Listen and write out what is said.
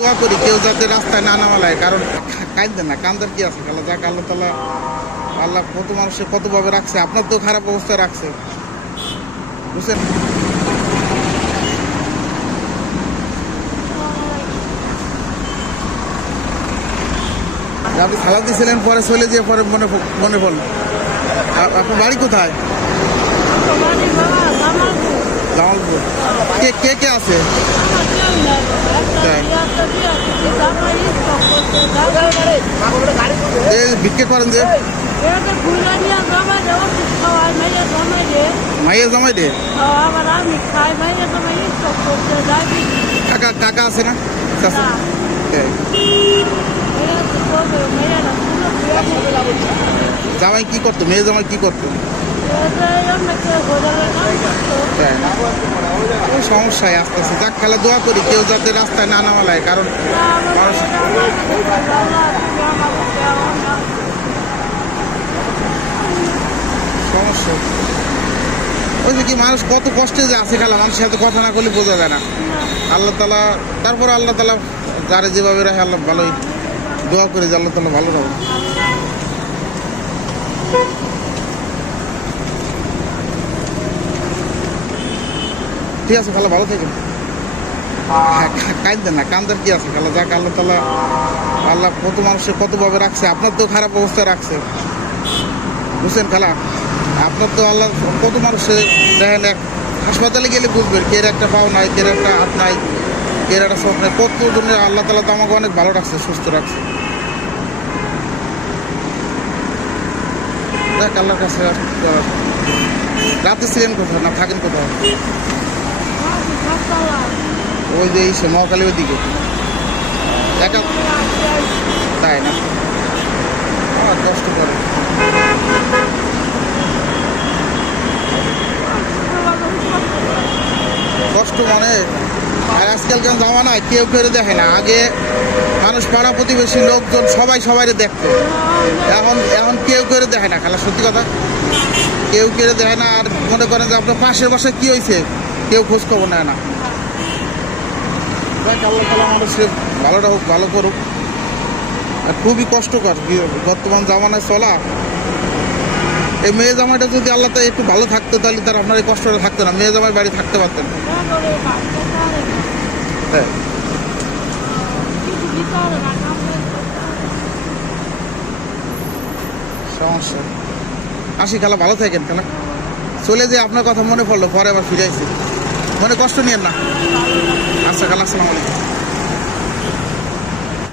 দোয়া করি কেউ যাতে রাস্তায় না নামালায়, কারণ কাঁদেন না, কান্দার কি আছে? আল্লাহ যাক, আল্লাহ তাআলা আল্লাহ কত মানুষের কতভাবে রাখছে, আপনার তো খারাপ অবস্থায় রাখছে, বুঝছেন? আপনি সালাদ দিয়েছিলেন, পরে চলে যেয়ে পরে মনে পড়ল। আপনার বাড়ি কোথায়? জামালপুর। কে কে আছে? ভিক্ষে করেন যে মাইয়া জমাই দে। কাকা আছে না? জামাই কি করতো? মেয়ে জামাই কি করতো? সমস্যায় আস্তে আস্তে যাক, খেলা দোয়া করি কেউ যাতে রাস্তায় না নামালায়, কারণ মানুষ সমস্যা ওই যে কি, মানুষ কত কষ্টে যে আছে, খেলা মানুষের সাথে কথা না করলে বোঝা যায় না। আল্লাহ তালা, তারপরে আল্লাহ তালা যারা যেভাবে রাখে আল্লাহ ভালোই, দোয়া করি যে আল্লাহ তালা ভালো রাখে। ঠিক আছে খালা, ভালো থাকেন। কাঁদেন না, কান্দার কি আছে? খালা যাক, আল্লাহ তাআলা আল্লাহ কত মানুষের কতভাবে রাখছে, আপনার তো খারাপ অবস্থায় রাখছে, বুঝছেন খালা? আপনার তো আল্লাহ কত মানুষের দেখেন, এক হাসপাতালে গেলে বুঝবেন কে একটা পাও নাই, কে একটা হাত নাই, কে একটা চোখ নাই, কত জনের আল্লাহ তাআলা তো আমাকে অনেক ভালো রাখছে, সুস্থ রাখছে। দেখ আল্লাহর কাছে রাতে ছিলেন কোথাও, না থাকেন কোথাও? ওই যে সে মহাকালীর দিকে একা, তাই না? কষ্ট করে, কষ্ট মানে। আর আজকালকার জামানায় কেউ কেউ দেখে না, আগে মানুষ পাড়া প্রতিবেশী লোকজন সবাই সবাই দেখতো, এখন কেউ কেউ দেখে না খালা, সত্যি কথা, কেউ কেউ দেখে না। আর মনে করেন যে আপনার পাশের বাসায় কি হয়েছে কেউ খোঁজ খবর নেয় না। আল্লাহ তাআলা মানুষের ভালোটা হোক, ভালো করুক। আর খুবই কষ্টকর বর্তমান জামানায় চলা। এই মেয়ে জামাইটা যদি আল্লাহ তাআলা একটু ভালো থাকতো, তাহলে তার আপনার এই কষ্টটা থাকতো না, মেয়ে জামাই বাড়ি থাকতে পারতেন। হ্যাঁ, সমস্যা। আসি খালা, ভালো থাকেন খালা। চলে যে আপনার কথা মনে পড়লো, পরে আবার ফিরে আসি, মনে কষ্ট নিয়েন না। আচ্ছা খালা, আসসালামু আলাইকুম।